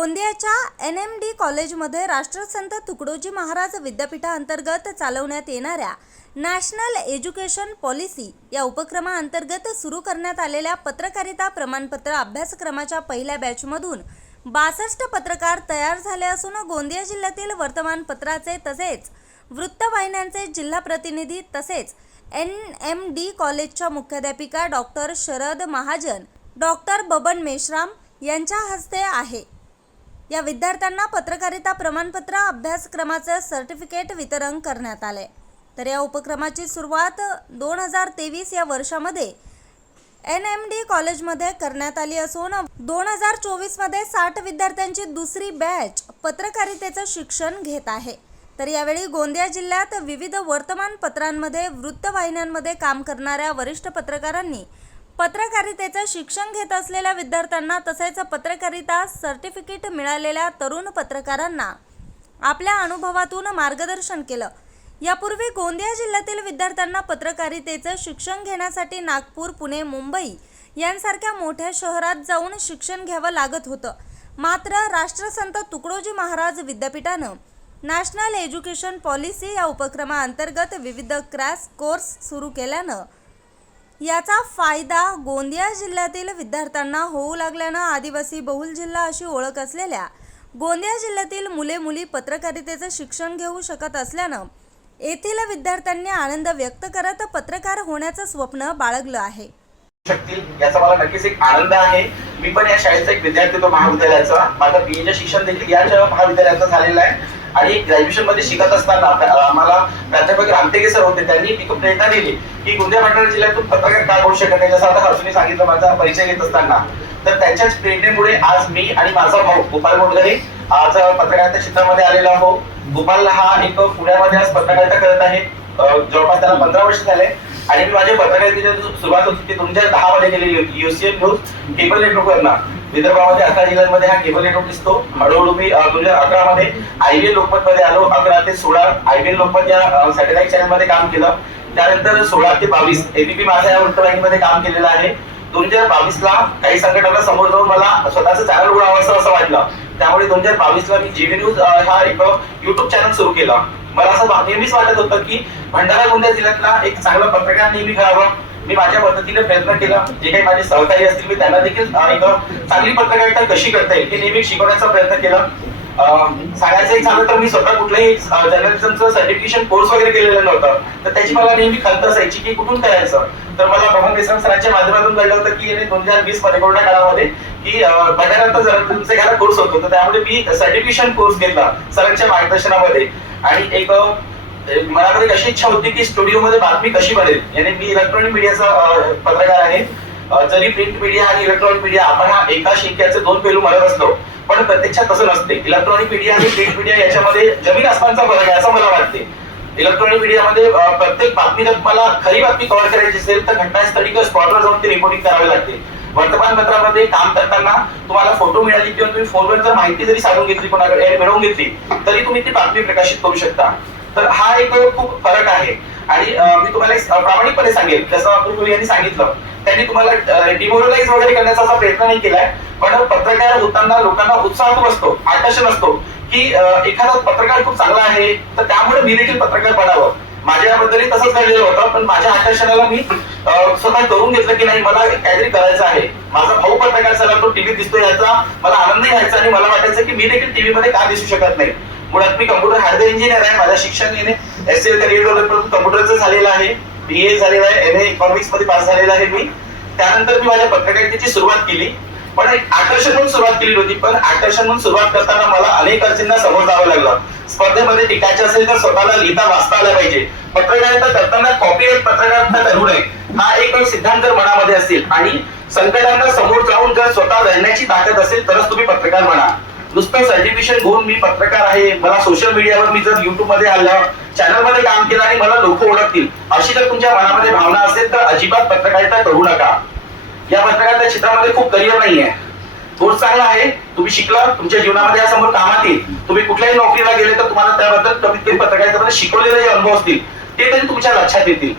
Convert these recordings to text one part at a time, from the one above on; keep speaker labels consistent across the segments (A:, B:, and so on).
A: गोंदियाच्या N M D कॉलेजमध्ये राष्ट्रसंत तुकडोजी महाराज विद्यापीठाअंतर्गत चालवण्यात येणाऱ्या नॅशनल एज्युकेशन पॉलिसी या उपक्रमाअंतर्गत सुरू करण्यात आलेल्या पत्रकारिता प्रमाणपत्र अभ्यासक्रमाच्या पहिल्या बॅचमधून बासष्ट पत्रकार तयार झाले असून गोंदिया जिल्ह्यातील वर्तमानपत्राचे तसेच वृत्तवाहिन्यांचे जिल्हा प्रतिनिधी तसेच एन एम डी कॉलेजच्या मुख्याध्यापिका डॉक्टर शरद महाजन डॉक्टर बबन मेश्राम यांच्या हस्ते आहे. या विद्यार्थ्यांना पत्रकारिता प्रमाणपत्र अभ्यासक्रमाचं सर्टिफिकेट वितरण करण्यात आले. तर या उपक्रमाची सुरुवात दोन हजार तेवीस या वर्षामध्ये एन एम डी कॉलेजमध्ये करण्यात आली असून दोन हजार चोवीसमध्ये साठ विद्यार्थ्यांची दुसरी बॅच पत्रकारितेचं शिक्षण घेत आहे. तर यावेळी गोंदिया जिल्ह्यात विविध वर्तमानपत्रांमध्ये वृत्तवाहिन्यांमध्ये काम करणाऱ्या वरिष्ठ पत्रकारांनी पत्रकारितेचं शिक्षण घेत असलेल्या विद्यार्थ्यांना तसेच पत्रकारिता सर्टिफिकेट मिळालेल्या तरुण पत्रकारांना आपल्या अनुभवातून मार्गदर्शन केलं. यापूर्वी गोंदिया जिल्ह्यातील विद्यार्थ्यांना पत्रकारितेचं शिक्षण घेण्यासाठी नागपूर पुणे मुंबई यांसारख्या मोठ्या शहरात जाऊन शिक्षण घ्यावं लागत होतं. मात्र राष्ट्रसंत तुकडोजी महाराज विद्यापीठानं नॅशनल एज्युकेशन पॉलिसी या उपक्रमाअंतर्गत विविध क्रॅश कोर्स सुरू केल्यानं याचा फायदा गोंदिया जिल्ह्यातील विद्यार्थ्यांना होऊ लागल्यानं आदिवासी बहुल जिल्हा अशी ओळख असलेल्या गोंदिया जिल्ह्यातील मुले मुली पत्रकारितेचं शिक्षण घेऊ शकत असल्यानं येथील विद्यार्थ्यांनी आनंद व्यक्त करत पत्रकार होण्याचं स्वप्न बाळगलं आहे.
B: शकतील. याचा मला नक्कीच एक आनंद आहे. मी पण या शाळेचा एक विद्यार्थी होतो महाविद्यालयाचा. माझं बीएचं शिक्षण देखील याच महाविद्यालयाचं झालेलं आहे. आणि ग्रॅज्युएशनमध्ये शिकत असताना आम्हाला प्राध्यापक रामटेके सर होते त्यांनी एक प्रेरणा दिली की गोंदिया भंडारा जिल्ह्यातून पत्रकार काय होऊ शकत नाही. जसं आता हर्षने सांगितलं माझा परिचय घेत असताना. तर त्यांच्याच प्रेरणेमुळे आज मी आणि माझा भाऊ गोपाल गोडगरे आज पत्रकारिता क्षेत्रामध्ये आलेलो आहो गोपाल हा एक पुण्यामध्ये आज पत्रकारिता करत आहे. जवळपास त्याला पंधरा वर्ष झाले. आणि मी माझ्या पत्रकारितेची सुरुवात होती ती दोन हजार दहा मध्ये केलेली होती. युसीएम न्यूज केबल नेटवर्कवरनं विदर्भामध्ये अकरा जिल्ह्यांमध्ये हा केबल नेटवर्क दिसतो. हळूहळू मी दोन हजार अकरा मध्ये आयबीएल लोकमत मध्ये आलो अकरा ते सोळा. आयबीएल लोकमत या सॅटेलाइट चॅनलमध्ये काम केलं. त्यानंतर सोळा ते बावीस. एबीपी माझ्या या वृत्तवाहिनीमध्ये काम केलेलं आहे. दोन हजार बावीस ला काही संकटांना समोर जाऊन मला स्वतःचं चॅनल उघडावं असं वाटलं. त्यामुळे दोन हजार बावीस ला मी जीबी न्यूज हा एक युट्यूब चॅनल सुरू केला. मला असं नेहमीच वाटत होतं की भंडारा गोंदिया जिल्ह्यातला एक चांगला पत्रकार नेहमी घडावा. मी माझ्या पद्धतीने प्रयत्न केला. जे काही माझे सहकारी असतील मी त्यांना देखील एक चांगली पत्रकारिता कशी करता येईल हे नेहमी शिकवण्याचा प्रयत्न केला. सांगायचं झालं तर मी स्वतः कुठल्याही जर्नलिझमचं सर्टिफिकेशन कोर्स वगैरे केलेलं नव्हतं. तर त्याची मला नेहमी खंत असायची की कुठून करायचं. तर मला भवन देसाई सरांच्या माध्यमातून कळलं होतं की याने दोन हजार वीसमध्ये कोरोना काळामध्ये की अं, जर्नलिझमचा एखादा कोर्स होतो तर त्यामुळे मी सर्टिफिकेशन कोर्स घेतला सरांच्या मार्गदर्शनामध्ये. आणि एक अं, मनामध्ये अशी इच्छा होती की स्टुडिओ मध्ये बातमी कशी बनेल? याने मी इलेक्ट्रॉनिक मीडियाचा पत्रकार आहे. जरी प्रिंट मीडिया आणि इलेक्ट्रॉनिक मीडिया आपण हा एका शिक्क्याचे दोन पैलू म्हणत असतो पण प्रत्यक्षात तसं नसते. इलेक्ट्रॉनिक मीडिया आणि प्रिंट मीडिया याच्यामध्ये जमीन आसमानचा फरक आहे असं मला वाटते. इलेक्ट्रॉनिक मीडियामध्ये प्रत्येक बातमी जर तुम्हाला खरी बातमी कव्हर करायची असेल तर घटनास्थळी किंवा स्पॉटवर जाऊन ती रिपोर्टिंग करावी लागते. वर्तमानपत्रामध्ये काम करताना तुम्हाला फोटो मिळाली किंवा तुम्ही फोनवर जर माहिती जरी सांगून घेतली कोणाकडे मिळवून घेतली तरी तुम्ही ती बातमी प्रकाशित करू शकता. तर हा एक खूप फरक आहे. आणि मी तुम्हाला प्रामाणिकपणे सांगेल. जसं अब्दुल यांनी सांगितलं त्यांनी तुम्हाला डिमोरलाइज वगैरे करण्याचा असा प्रयत्न नाही केलाय पण पत्रकार होताना लोकांना उत्साह खूप असतो आकर्षण असतो की एखादा पत्रकार खूप चांगला आहे तर त्यामुळे मी देखील पत्रकार बनावं. माझ्याबद्दलही तसंच घडलेलं होतं पण माझ्या आकर्षणाला मी स्वतः करून घेतलं की नाही मला काहीतरी करायचं आहे. माझा भाऊ पत्रकार झाला तो टीव्ही दिसतो याचा मला आनंद घ्यायचा आणि मला वाटायचं की मी देखील टीव्ही मध्ये का दिसू शकत नाही. मुळात मी कम्प्युटर हार्डवेअर इंजिनियर आहे माझ्या शिक्षण एस एल करिअर डेव्हलपमेंट कम्प्युटरचं झालेलं आहे बी ए झालेलं आहे एम ए इकॉनॉमिक्समध्ये पास झालेला आहे मी. त्यानंतर मी माझ्या पत्रकारितेची सुरुवात केली. पण एक आकर्षण म्हणून सुरुवात केली होती पण आकर्षण म्हणून सुरुवात करताना मला अनेक अडचणींना समोर जावं लागलं. स्पर्धेमध्ये टिकायचे असेल तर स्वतःला लिहिता वाचता आलं पाहिजे. पत्रकारिता करताना कॉपीराईट पत्रकारिता करू नये. हा एक सिद्धांत जर मनामध्ये असेल आणि संकटांना समोर जाऊन जर स्वतः लढण्याची ताकद असेल तरच तुम्ही पत्रकार म्हणा नुसतं सर्टिफिकेशन घेऊन मी पत्रकार आहे. मला सोशल मीडियावर मी जर युट्यूबमध्ये आलं चॅनलमध्ये काम केलं आणि मला लोक ओळखतील अशी जर तुमच्या मनामध्ये भावना असेल तर अजिबात पत्रकारिता करू नका. या पत्रकारिता क्षेत्रामध्ये खूप करिअर नाहीये. कोर्स चांगला आहे तुम्ही शिकला तुमच्या जीवनामध्ये या समोर कामात येईल. तुम्ही कुठल्याही नोकरीला गेले तर तुम्हाला त्याबद्दल कमीत कमी पत्रकारितेमध्ये शिकवलेले जे अनुभव असतील. ते तरी तुमच्या लक्षात येतील.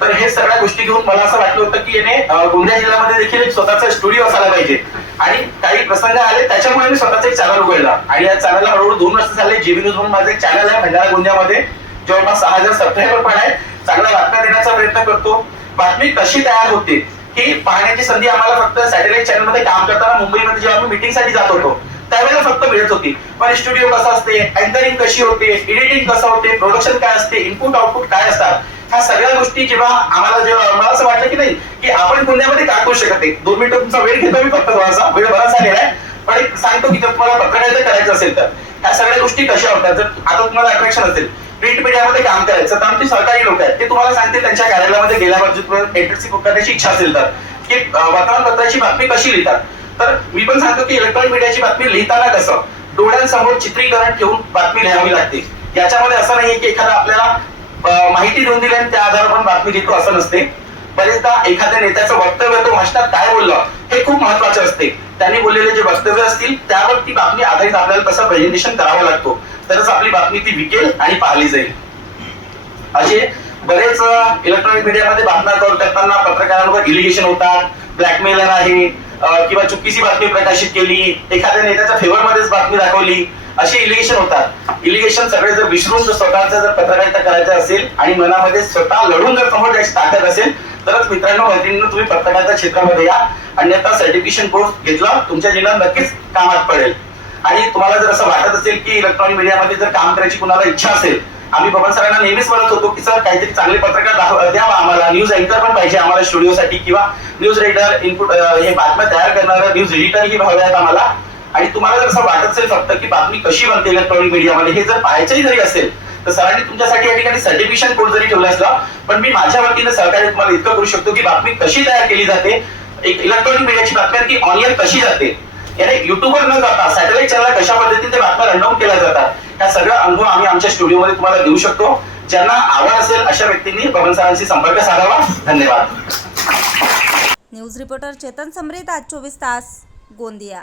B: तर हे सगळ्या गोष्टी घेऊन मला असं वाटलं होतं की याने गोंदिया जिल्ह्यामध्ये देखील एक स्वतःचा स्टुडिओ असायला पाहिजे. आणि काही प्रसंग आले त्याच्यामुळे मी स्वतःचा एक चॅनल उघडला. आणि या चॅनलला हळूहळू दोन वर्ष झाले जीबी न्यूज म्हणून माझं एक चॅनल आहे भंडारा गोंदियामध्ये. जवळपास सहा हजार सबस्क्रायबर पण आहे चांगल्या बातम्या देण्याचा प्रयत्न करतो. बातमी कशी तयार होते ही पाहण्याची संधी आम्हाला फक्त सॅटेलाइट चॅनलमध्ये काम करताना मुंबईमध्ये जेव्हा आम्ही मीटिंगसाठी जात होतो त्यावेळेला फक्त मिळत होती. पण स्टुडिओ कसा असते अँकरिंग कशी होते एडिटिंग कसं होते प्रोडक्शन काय असते इनपुट आउटपुट काय असतात ह्या सगळ्या गोष्टी जेव्हा आम्हाला जेव्हा मला असं वाटलं की नाही की आपण पुण्यामध्ये काय करू शकत नाही? दोन मिनिटं तुमचा वेळ घेतो मी फक्त थोडासा. वेळ बराच झालेला आहे. पण एक सांगतो की जर तुम्हाला पत्रकारिता करायचं असेल तर. ह्या सगळ्या गोष्टी कशा होतात? जर आता तुम्हाला अट्रॅक्शन असेल. प्रिंट मीडियामध्ये काम करायचं तर आमचे सरकारी लोक आहेत. ते तुम्हाला सांगतील त्यांच्या कार्यालयामध्ये गेल्यावर एंट्रन्सी करण्याची इच्छा असेल तर. की वर्तमानपत्राची बातमी कशी लिहितात? तर मी पण सांगतो की इलेक्ट्रॉनिक मीडियाची बातमी लिहिताना कसं? डोळ्यांसमोर चित्रीकरण ठेवून बातमी लिहावी लागते. याच्यामध्ये असं नाहीये की एखादा आपल्याला माहिती देऊन दिली आणि त्या आधारावर पण बातमी घेतो असं नसते. बरेचदा एखाद्या नेत्याचं वक्तव्य तो भाषणात काय बोललं? हे खूप महत्त्वाचे असते. त्यांनी बोललेले जे वक्तव्य असतील त्यावर ती बातमी आधारित आपल्याला तसं प्रेझेंटेशन करावं लागतो. तरच आपली बातमी ती विकेल आणि पाहिली जाईल. असे बरेच इलेक्ट्रॉनिक मीडियामध्ये बातम्या करून करताना पत्रकारांवर इलिगेशन होतात ब्लॅकमेलर आहे किंवा चुकीची बातमी प्रकाशित केली एखाद्या नेत्याच्या फेवर मध्येच बातमी दाखवली असे इलिगेशन होतात. इलिगेशन सगळे जर विसरून जर स्वतःचं जर पत्रकारिता करायचं असेल आणि मनामध्ये स्वतः लढून जर समोर जायची ताकद असेल तरच मित्रांनो मैत्रिणींनो तुम्ही पत्रकारिता क्षेत्रामध्ये या. अन्यथा सर्टिफिकेशन कोर्स घेतला तुमच्या जीवनात नक्कीच कामात पडेल. आणि तुम्हाला जर असं वाटत असेल की इलेक्ट्रॉनिक मीडियामध्ये जर काम करायची कुणाला इच्छा असेल आम्ही बबन सरांना नेहमीच म्हणत होतो की सर काहीतरी चांगले पत्रकार द्यावा आम्हाला. न्यूज अँकर पण पाहिजे आम्हाला स्टुडिओसाठी किंवा न्यूज रेडर इनपुट हे बातम्या तयार करणारा न्यूज एडिटर ही हवे आहेत आम्हाला. आणि तुम्हाला जर असं वाटत असेल फक्त की बातमी कशी बनते इलेक्ट्रॉनिक मीडियामध्ये हे जर पाहायचंही जरी असेल तर सरांनी तुमच्यासाठी या ठिकाणी सर्टिफिकेशन कोर्स जरी ठेवला असला पण मी माझ्या वतीनं सहकार्य तुम्हाला इतकं करू शकतो की बातमी कशी तयार केली जाते एक इलेक्ट्रॉनिक मीडियाची बातम्या ती ऑनलाईन कशी जाते. याने युट्यूबवर न जाता सॅटेलाइट चॅनल कशा पद्धतीने बातम्या रंडावून केल्या जातात ह्या सगळा अनुभव आम्ही आमच्या स्टुडिओमध्ये तुम्हाला देऊ शकतो. ज्यांना आवड असेल अशा व्यक्तींनी पवन सरांशी संपर्क साधावा. धन्यवाद.
A: न्यूज रिपोर्टर चेतन समरीत आज चोवीस तास गोंदिया.